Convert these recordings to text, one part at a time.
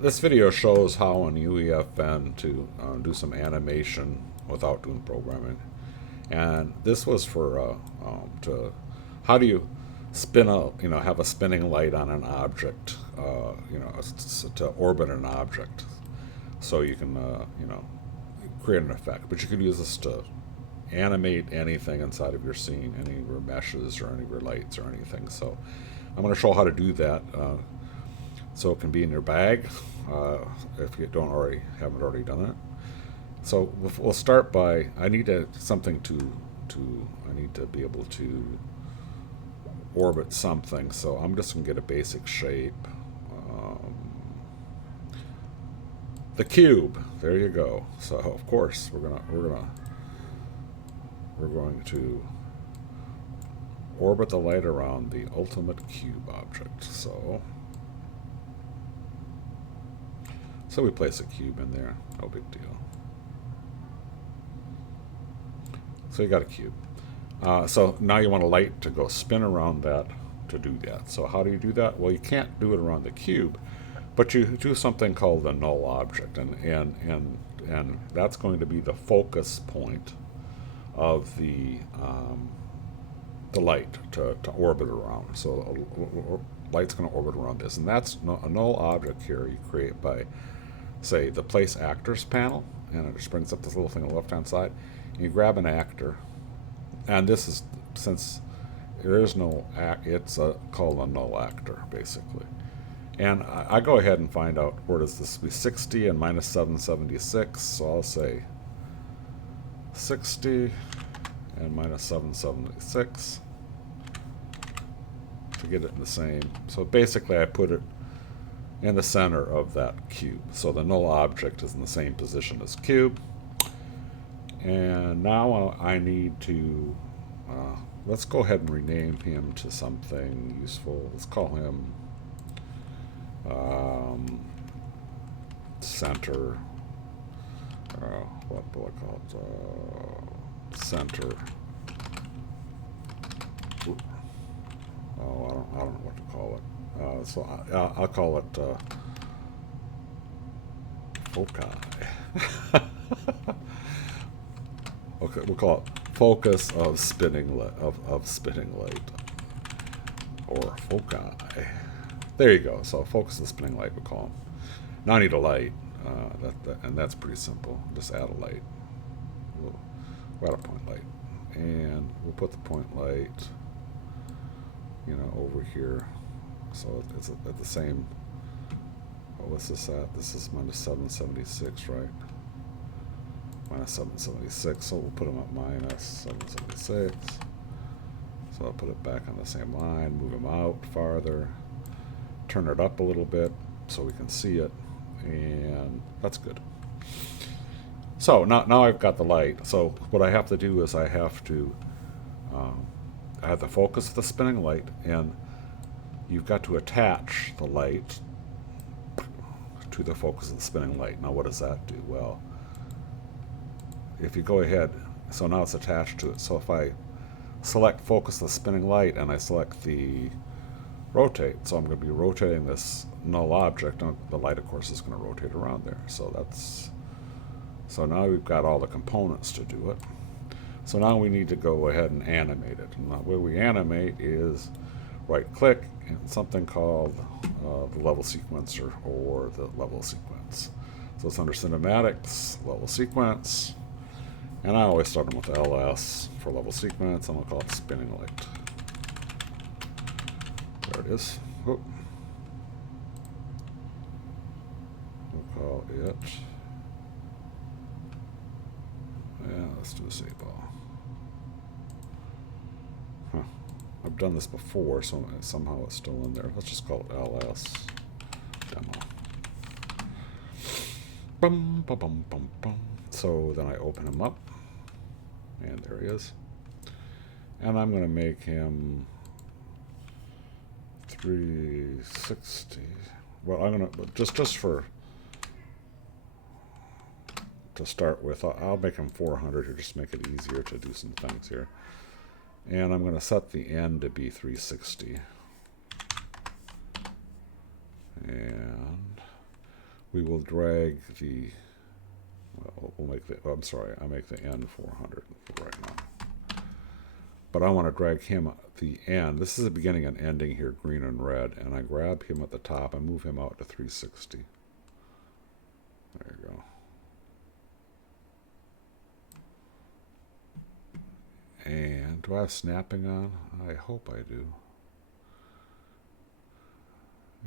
This video shows how in UEFN to do some animation without doing programming. And this was for to how do you spin a have a spinning light on an object, to orbit an object, so you can create an effect. But you could use this to animate anything inside of your scene, any of your meshes or any of your lights or anything. So I'm going to show how to do that, so it can be in your bag if you haven't already done it. So we'll start by I need something to I need to be able to orbit something. So I'm just gonna get a basic shape. Um, the cube. There you go. So of course we're going to orbit the light around the ultimate cube object. So we place a cube in there. No big deal. So you got a cube. So now you want a light to go spin around that to do that. So how do you do that? Well, you can't do it around the cube, but you do something called the null object, and that's going to be the focus point of the light to orbit around. So a light's going to orbit around this, and that's a null object here you create by, say, the place actors panel, and it just brings up this little thing on the left hand side. And you grab an actor, and this is, since there is no act, it's called a null actor basically. And I go ahead and find out where does this be. 60 and minus 776. So I'll say 60 and minus 776 to get it in the same. So basically I put it in the center of that cube. So the null object is in the same position as cube. And now I need to, let's go ahead and rename him to something useful. Let's call him center. What will I call it? Center. Oh, I don't know what to call it. So I'll call it foci. Okay, we'll call it focus of spinning light, or foci. There you go. So focus of spinning light, we call them. Now I need a light, and that's pretty simple. Just add a light. We'll add a point light, and we'll put the point light, over here. So it's at the same. What's this at? This is minus 776, right? Minus 776, so we'll put them at minus 776. So I'll put it back on the same line, move them out farther, turn it up a little bit so we can see it, and that's good. So now I've got the light. So what I have to do is I have to focus of the spinning light, and you've got to attach the light to the focus of the spinning light. Now what does that do? Well, if you go ahead, so now it's attached to it. So if I select focus of the spinning light and I select the rotate, so I'm going to be rotating this null object, and the light of course is going to rotate around there. So now we've got all the components to do it. So now we need to go ahead and animate it. And the way we animate is right click and something called the level sequencer, or the level sequence. So it's under cinematics, level sequence. And I always start them with LS for level sequence. I'm going to call it spinning light. There it is. Whoop. We'll call it. Yeah, let's do a save ball. Huh. I've done this before, so somehow it's still in there. Let's just call it LS demo. Bum, bum, bum, bum, bum. So then I open him up, and there he is. And I'm going to make him 360. Well, I'm going to just for to start with, I'll make him 400 here, just to make it easier to do some things here. And I'm going to set the end to be 360. And we will drag the, well, we'll make the, oh, I'm sorry, I make the end 400 right now. But I want to drag him at the end. This is the beginning and ending here, green and red, and I grab him at the top and move him out to 360. There you go. And do I have snapping on? I hope I do.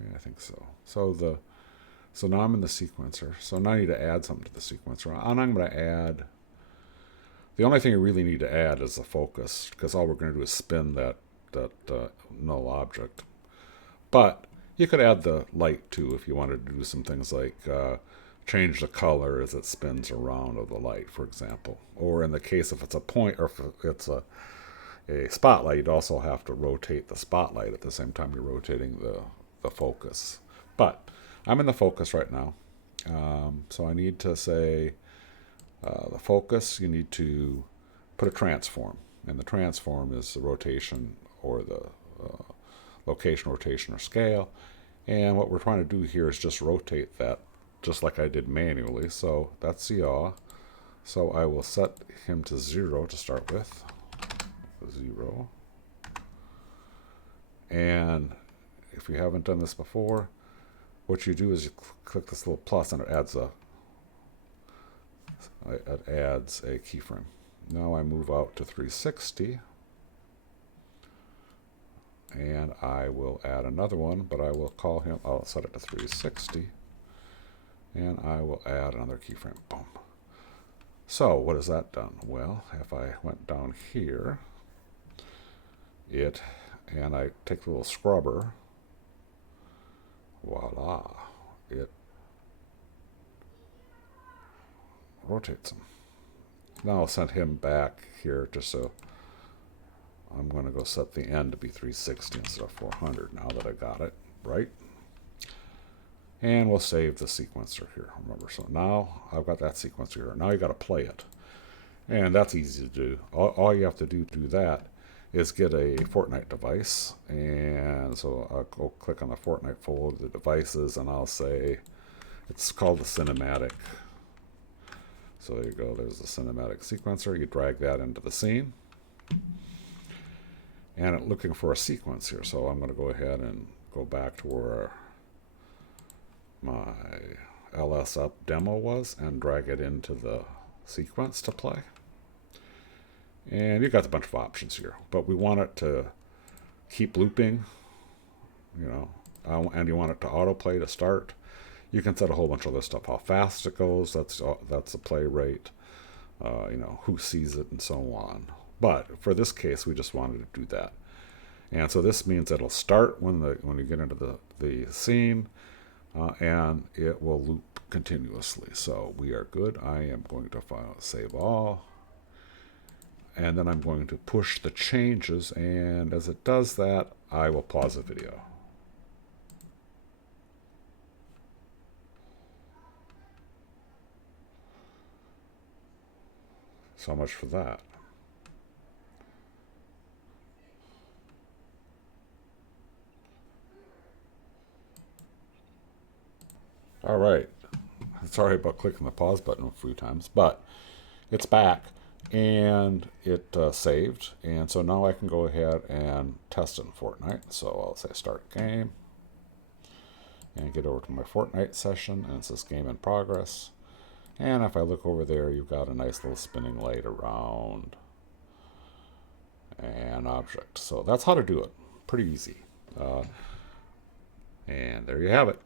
Yeah, I think so. So now I'm in the sequencer. So now I need to add something to the sequencer. And I'm going to add, the only thing you really need to add is the focus, because all we're going to do is spin that null object. But you could add the light too if you wanted to do some things like change the color as it spins around of the light, for example. Or in the case if it's a point, or if it's a spotlight, you'd also have to rotate the spotlight at the same time you're rotating the focus. But I'm in the focus right now. So I need to say the focus, you need to put a transform. And the transform is the rotation or the location, rotation, or scale. And what we're trying to do here is just rotate that just like I did manually. So that's the yaw. So I will set him to 0 to start with. 0. And if you haven't done this before, what you do is you click this little plus and it adds a keyframe. Now I move out to 360 and I will add another one, but I will call him, I'll set it to 360 and I will add another keyframe. Boom. So what has that done? Well, if I went down here, and I take the little scrubber, voila, it rotates him. Now I'll send him back here just so I'm going to go set the end to be 360 instead of 400 now that I got it right. And we'll save the sequencer here. Remember, so now I've got that sequencer here. Now you got to play it. And that's easy to do. All you have to do that is get a Fortnite device. And so I'll go click on the Fortnite folder, the devices, and I'll say, it's called the cinematic. So there you go, there's the cinematic sequencer. You drag that into the scene. And it's looking for a sequence here. So I'm going to go ahead and go back to where my LS up demo was and drag it into the sequence to play. And you got a bunch of options here, but we want it to keep looping, you know, and you want it to autoplay to start. You can set a whole bunch of other stuff, how fast it goes, that's the play rate, you know, who sees it and so on. But for this case, we just wanted to do that. And so this means it'll start when you get into the scene, and it will loop continuously. So we are good. I am going to save all. And then I'm going to push the changes, and as it does that, I will pause the video. So much for that. All right. Sorry about clicking the pause button a few times, but it's back. And it saved, and so now I can go ahead and test it in Fortnite. So I'll say start game and get over to my Fortnite session, and it says game in progress. And if I look over there, you've got a nice little spinning light around an object. So that's how to do it. Pretty easy. And there you have it.